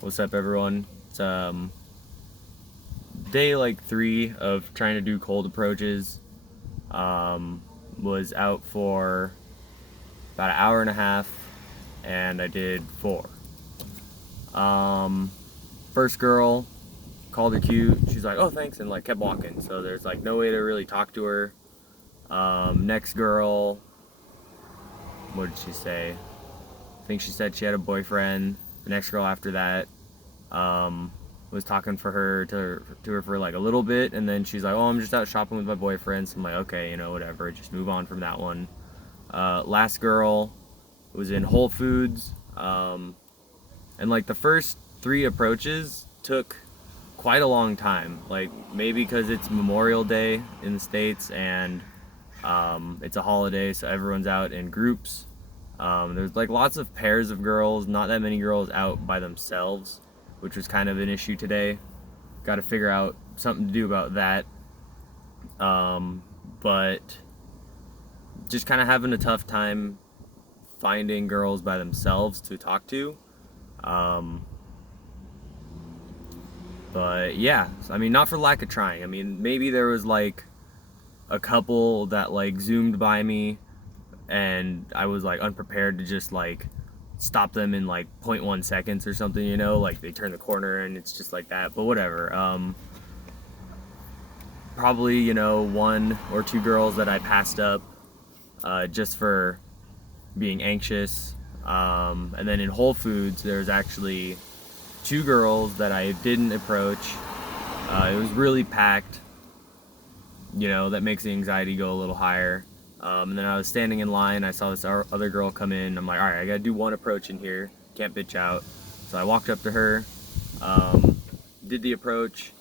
What's up, everyone? It's day like 3 of trying to do cold approaches. Um, was out for about an hour and a half, and I did 4. Um, First girl, called her cute. She's like, "Oh, thanks," and like kept walking. So there's like no way to really talk to her. Next girl, what did she say? I think she said she had a boyfriend. The next girl after that, um, was talking for her to her for like a little bit, and then she's like, "Oh, I'm just out shopping with my boyfriend." So I'm like, "Okay, whatever. Just move on from that one." Last girl was in Whole Foods, and like the first 3 approaches took quite a long time. Like maybe because it's Memorial Day in the States and it's a holiday, so everyone's out in groups. There's like lots of pairs of girls, not that many girls out by themselves, which was kind of an issue today. Got to figure out something to do about that. Um, but just kind of having a tough time finding girls by themselves to talk to. Um, but yeah, I mean, not for lack of trying. I mean, maybe there was like a couple that like zoomed by me and I was like unprepared to just like stop them in like zero point 0.1 seconds or something, like they turn the corner and it's just like that. But whatever. Probably, 1 or 2 girls that I passed up just for being anxious. And then in Whole Foods, there's actually 2 girls that I didn't approach. It was really packed. That makes the anxiety go a little higher. And then I was standing in line. I saw this other girl come in. I'm like, all right, I gotta do 1 approach in here. Can't bitch out. So I walked up to her, um, did the approach,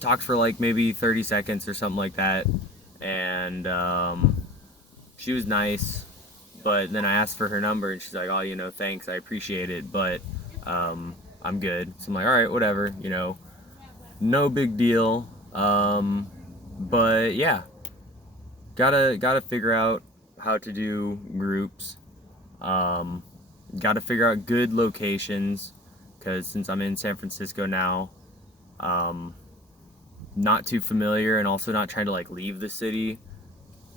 talked for like maybe 30 seconds or something like that, and she was nice. But then I asked for her number, and she's like, "Oh, thanks, I appreciate it, but I'm good." So I'm like, "All right, whatever, no big deal." But yeah, gotta figure out how to do groups. Um, Gotta figure out good locations, because since I'm in San Francisco now, um, not too familiar, and also not trying to like leave the city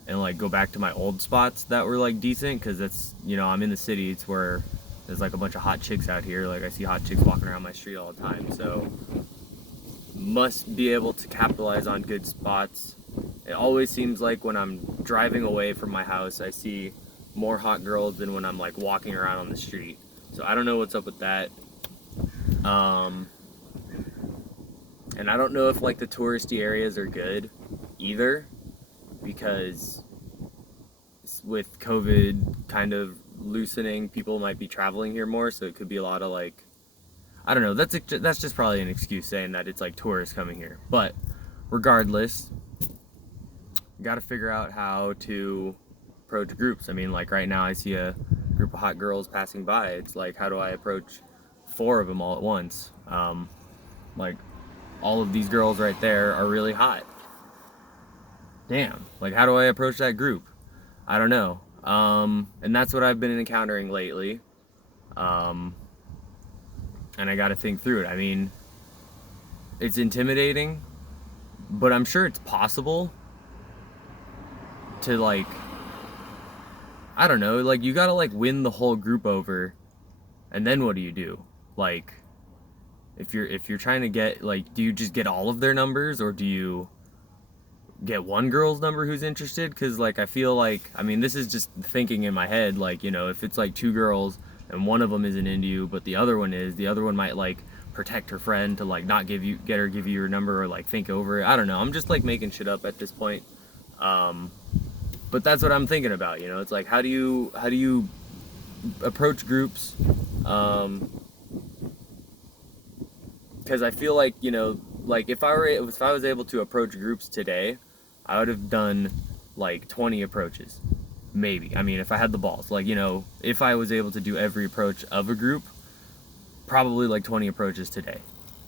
and like go back to my old spots that were like decent, because that's, I'm in the city. It's where there's like a bunch of hot chicks out here. Like I see hot chicks walking around my street all the time, so must be able to capitalize on good spots. It always seems like when I'm driving away from my house, I see more hot girls than when I'm like walking around on the street. So I don't know what's up with that. Um, and I don't know if like the touristy areas are good either, because with COVID kind of loosening, people might be traveling here more, so it could be a lot of like, I don't know. That's just probably an excuse saying that it's like tourists coming here. But regardless, got to figure out how to approach groups. I mean, like right now, I see a group of hot girls passing by. It's like, how do I approach 4 of them all at once? Like, all of these girls right there are really hot. Damn. Like, how do I approach that group? I don't know. And that's what I've been encountering lately. Um, and I got to think through it. I mean, it's intimidating, but I'm sure it's possible to like, I don't know, like you gotta like win the whole group over, and then what do you do? Like, if you're trying to get like, do you just get all of their numbers, or do you get one girl's number who's interested? Because like I feel like, I mean, this is just thinking in my head, like, if it's like 2 girls and one of them isn't into you but the other one is, the other one might like protect her friend to like not get her give you your number, or like think over it. I don't know, I'm just like making shit up at this point. um but that's what I'm thinking about. It's like, how do you approach groups? um because I feel like, like if I was able to approach groups today, I would have done like 20 approaches, maybe. I mean, if I had the balls, like, if I was able to do every approach of a group, probably like 20 approaches today.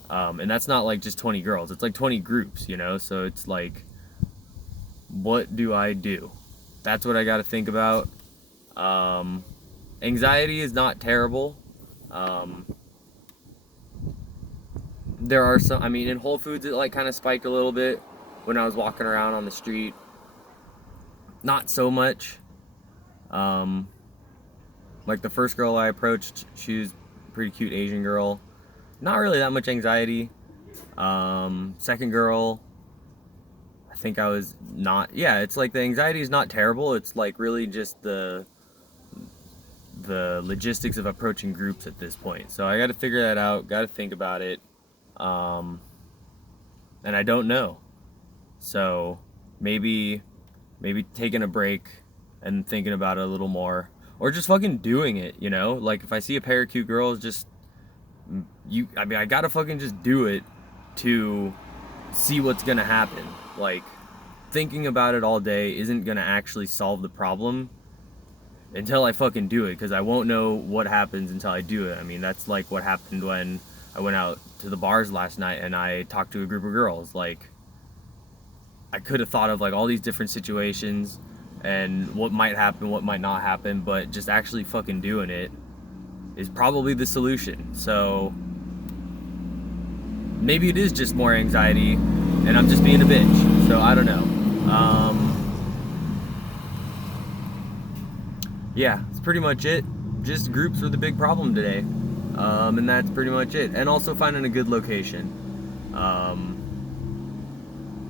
And that's not like just 20 girls; it's like 20 groups, So it's like, what do I do? That's what I got to think about. Um, Anxiety is not terrible. Um, there are some, I mean, in Whole Foods it like kind of spiked a little bit when I was walking around on the street. Not so much. Like the first girl I approached, she was a pretty cute Asian girl. Not really that much anxiety. Second girl, I think I was not, yeah, it's like the anxiety is not terrible. It's like really just the logistics of approaching groups at this point. So I got to figure that out, got to think about it. And I don't know. So maybe taking a break and thinking about it a little more, or just fucking doing it, you know? Like if I see a pair of cute girls, just I mean, I got to fucking just do it to see what's going to happen. Like thinking about it all day isn't going to actually solve the problem until I fucking do it, because I won't know what happens until I do it. I mean, that's like what happened when I went out to the bars last night and I talked to a group of girls. Like I could have thought of like all these different situations and what might happen, what might not happen, but just actually fucking doing it is probably the solution. So maybe it is just more anxiety and I'm just being a bitch. So I don't know. Yeah, that's pretty much it. Just groups were the big problem today. And that's pretty much it. And also finding a good location.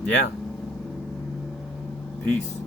Yeah. Peace.